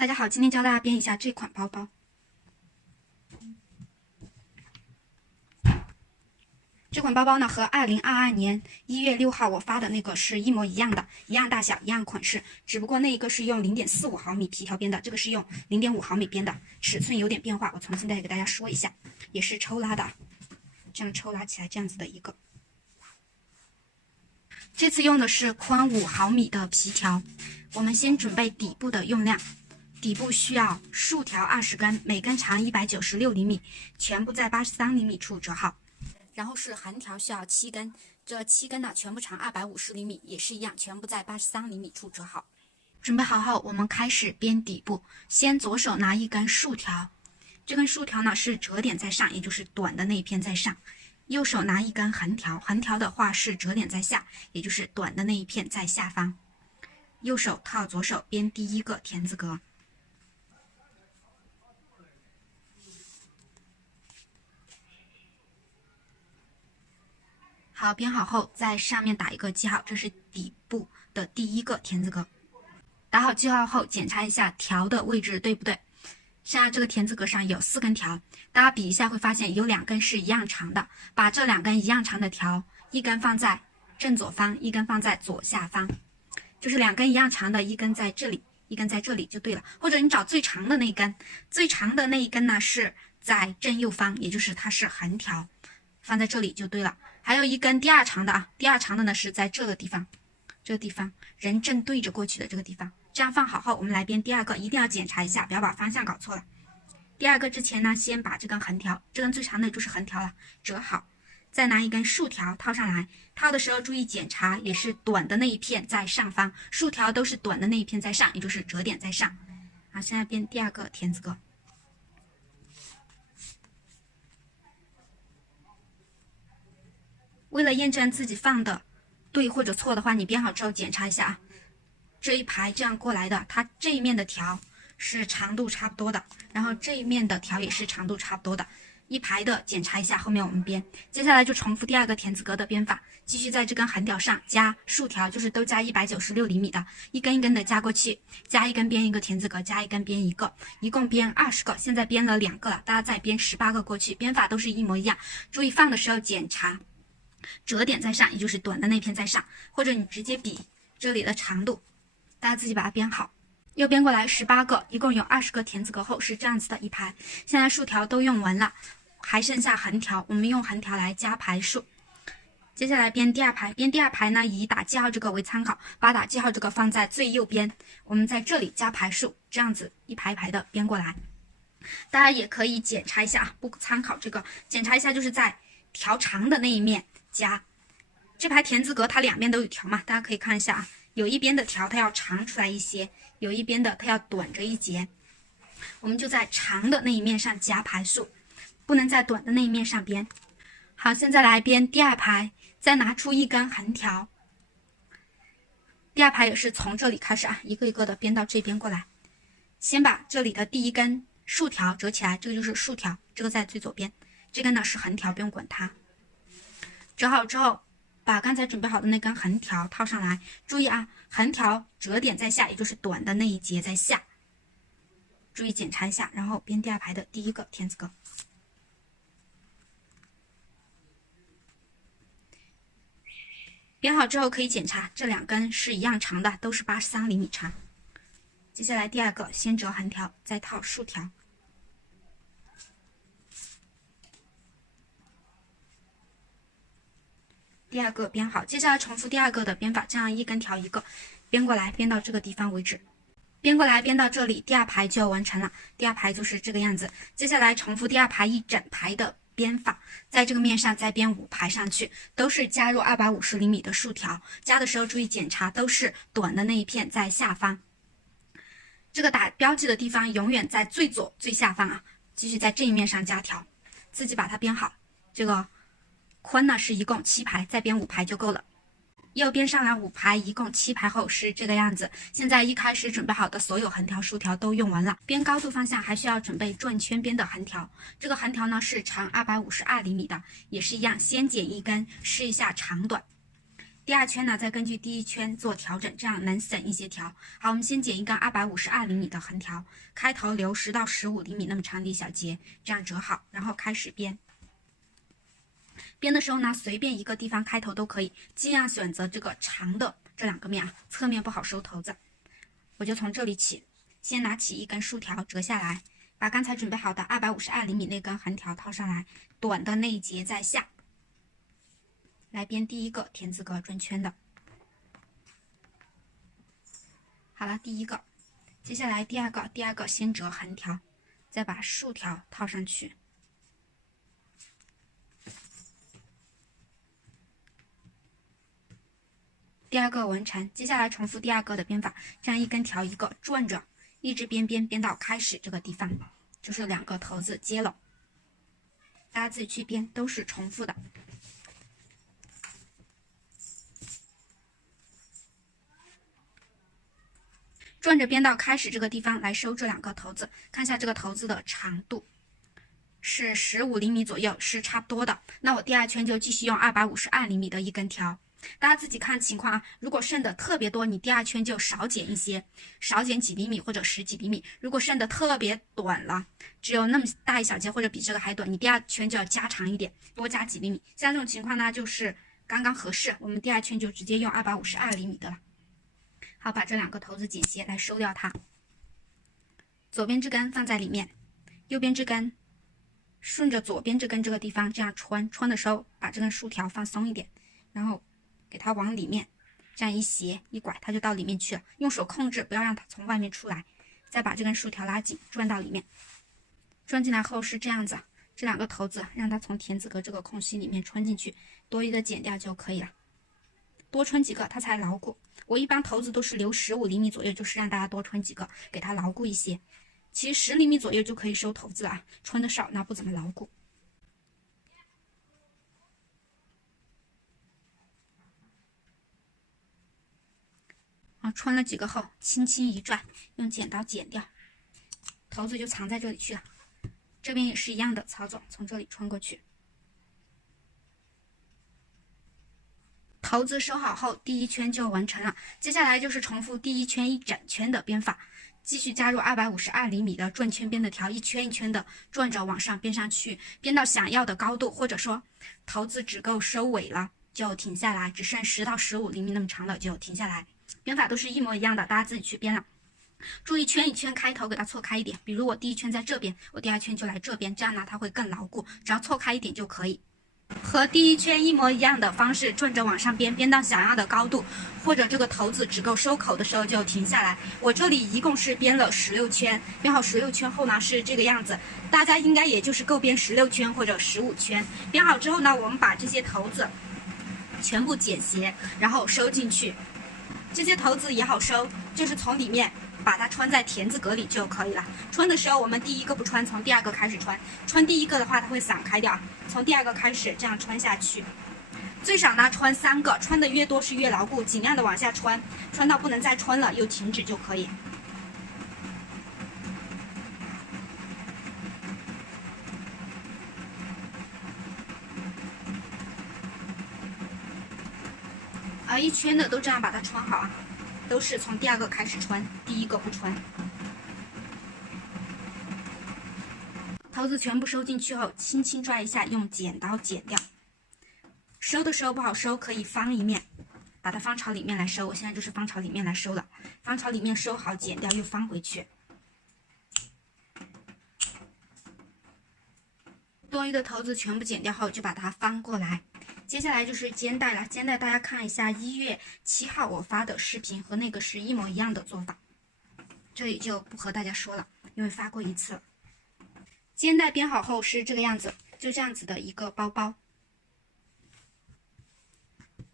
大家好，今天教大家编一下这款包包。这款包包呢和2022年1月6号我发的那个是一模一样的，一样大小，一样款式，只不过那一个是用0.45毫米皮条编的，这个是用0.5毫米编的，尺寸有点变化，我重新再给大家说一下，也是抽拉的，这样抽拉起来这样子的一个。这次用的是宽5毫米的皮条，我们先准备底部的用量。底部需要竖条20根，每根长196厘米，全部在83厘米处折好。然后是横条需要7根，这7根呢全部长250厘米，也是一样，全部在83厘米处折好。准备好后，我们开始编底部。先左手拿一根竖条，这根竖条呢是折点在上，也就是短的那一片在上。右手拿一根横条，横条的话是折点在下，也就是短的那一片在下方。右手套左手编第一个田字格。好，编好后在上面打一个记号，这是底部的第一个田字格。打好记号后，检查一下条的位置对不对。剩下这个田字格上有4根条，大家比一下会发现有2根是一样长的，把这2根一样长的条，一根放在正左方，一根放在左下方，就是2根一样长的，一根在这里，一根在这里就对了。或者你找最长的那一根，最长的那一根呢是在正右方，也就是它是横条，放在这里就对了。还有一根第二长的啊，第二长的呢是在这个地方，这个地方人正对着过去的这个地方。这样放好后，我们来编第二个，一定要检查一下，不要把方向搞错了。第二个之前呢，先把这根横条，这根最长的就是横条了，折好，再拿一根竖条套上来。套的时候注意检查，也是短的那一片在上方，竖条都是短的那一片在上，也就是折点在上。好，现在编第二个田字格。为了验证自己放的对或者错的话，你编好之后检查一下啊。这一排这样过来的，它这一面的条是长度差不多的，然后这一面的条也是长度差不多的，一排的检查一下，后面我们编。接下来就重复第二个田字格的编法，继续在这根横条上加竖条，就是都加196厘米的，一根一根的加过去，加一根编一个田字格，加一根编一个，一共编20个，现在编了2个了，大家再编18个过去，编法都是一模一样。注意放的时候检查折点在上，也就是短的那片在上，或者你直接比这里的长度，大家自己把它编好。又编过来18个，一共有20个田字格后是这样子的一排。现在竖条都用完了，还剩下横条，我们用横条来加排数。接下来编第二排，编第二排呢以打记号这个为参考，把打记号这个放在最右边，我们在这里加排数，这样子一排一排的编过来。大家也可以检查一下，不参考这个，检查一下就是在条长的那一面加。这排田字格它2边都有条嘛，大家可以看一下啊，有一边的条它要长出来一些，有一边的它要短着一截，我们就在长的那一面上加排数，不能在短的那一面上编。好，现在来编第二排，再拿出一根横条，第二排也是从这里开始啊，一个一个的编到这边过来。先把这里的第一根竖条折起来，这个就是竖条，这个在最左边，这根呢是横条，不用管它。折好之后，把刚才准备好的那根横条套上来，注意啊，横条折点在下，也就是短的那一截在下，注意检查一下，然后编第二排的第一个田字格。编好之后可以检查，这2根是一样长的，都是83厘米长。接下来第二个，先折横条，再套竖条。第二个编好，接下来重复第二个的编法，这样一根条一个编过来，编到这个地方为止。编过来编到这里，第二排就完成了。第二排就是这个样子。接下来重复第二排一整排的编法，在这个面上再编5排上去，都是加入250厘米的竖条。加的时候注意检查，都是短的那一片在下方。这个打标记的地方永远在最左最下方啊。继续在这一面上加条，自己把它编好。这个宽呢是一共7排，再编5排就够了。又编上来5排，一共7排后是这个样子。现在一开始准备好的所有横条、竖条都用完了。编高度方向还需要准备转圈编的横条，这个横条呢是长252厘米的，也是一样，先剪一根试一下长短。第二圈呢再根据第一圈做调整，这样能省一些条。好，我们先剪一根252厘米的横条，开头留10到15厘米那么长的一小节，这样折好，然后开始编。编的时候呢，随便一个地方开头都可以，尽量选择这个长的这2个面啊，侧面不好收头子。我就从这里起，先拿起一根竖条折下来，把刚才准备好的252厘米那根横条套上来，短的那一节在下，来编第一个田字格转圈的。好了，第一个，接下来第二个先折横条，再把竖条套上去。第二个完成，接下来重复第二个的编法，这样一根条一个转着，一直编到开始这个地方，就是2个头子接了。大家自己去编，都是重复的。转着编到开始这个地方来收这2个头子，看一下这个头子的长度是15厘米左右，是差不多的。那我第二圈就继续用252厘米的一根条。大家自己看情况啊，如果剩的特别多，你第二圈就少剪一些，少剪几厘米或者10几厘米。如果剩的特别短了，只有那么大一小节或者比这个还短，你第二圈就要加长一点，多加几厘米。像这种情况呢，就是刚刚合适，我们第二圈就直接用252厘米的了。好，把这2个头子剪斜来收掉它。左边这根放在里面，右边这根顺着左边这根这个地方这样穿的时候，把这根竖条放松一点，然后给它往里面这样一斜一拐，它就到里面去了。用手控制，不要让它从外面出来。再把这根竖条拉紧，转到里面。转进来后是这样子，这2个头子让它从田字格这个空隙里面穿进去，多余的剪掉就可以了。多穿几个它才牢固。我一般头子都是留15厘米左右，就是让大家多穿几个，给它牢固一些。其实10厘米左右就可以收头子了啊，穿的少那不怎么牢固。穿了几个后，轻轻一转，用剪刀剪掉，头子就藏在这里去了。这边也是一样的操作，从这里穿过去。头子收好后，第一圈就完成了。接下来就是重复第一圈一整圈的编法，继续加入252厘米的转圈编的条，一圈一圈的转着往上编上去，编到想要的高度，或者说头子只够收尾了就停下来，只剩10到15厘米那么长了就停下来。编法都是一模一样的，大家自己去编了。注意圈一圈开头给它错开一点，比如我第一圈在这边，我第二圈就来这边，这样呢它会更牢固，只要错开一点就可以。和第一圈一模一样的方式，转着往上编，编到想要的高度，或者这个头子只够收口的时候就停下来。我这里一共是编了16圈，编好16圈后呢是这个样子，大家应该也就是够编16圈或者15圈。编好之后呢，我们把这些头子全部剪斜，然后收进去。这些头子也好收，就是从里面把它穿在田字格里就可以了。穿的时候我们第一个不穿，从第二个开始穿。穿第一个的话它会散开掉，从第二个开始这样穿下去。最少呢穿3个，穿的越多是越牢固，尽量的往下穿，穿到不能再穿了又停止就可以。一圈的都这样把它穿好啊，都是从第二个开始穿，第一个不穿。头子全部收进去后，轻轻抓一下，用剪刀剪掉。收的时候不好收，可以翻一面，把它翻朝里面来收。我现在就是翻朝里面来收了，翻朝里面收好，剪掉又翻回去。多余的头子全部剪掉后，就把它翻过来。接下来就是肩带了，肩带大家看一下1月7号我发的视频，和那个是一模一样的做法，这里就不和大家说了，因为发过一次了。肩带编好后是这个样子，就这样子的一个包包。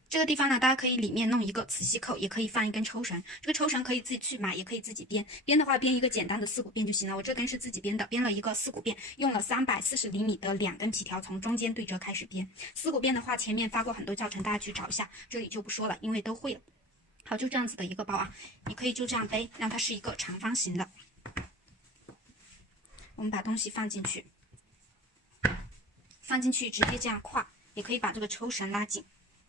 这个地方呢，大家可以里面弄一个磁吸扣，也可以放一根抽绳。这个抽绳可以自己去买，也可以自己编。编的话，编一个简单的4股辫就行了。我这根是自己编的，编了一个4股辫，用了340厘米的2根皮条，从中间对折开始编。4股辫的话，前面发过很多教程，大家去找一下，这里就不说了，因为都会了。好，就这样子的一个包啊，你可以就这样背，让它是一个长方形的。我们把东西放进去，直接这样挎，也可以把这个抽绳拉紧。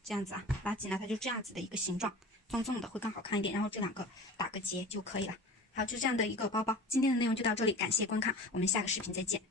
这样子啊，拉紧了它就这样子的一个形状，纵纵的会更好看一点。然后这2个打个结就可以了。好，就这样的一个包包。今天的内容就到这里，感谢观看，我们下个视频再见。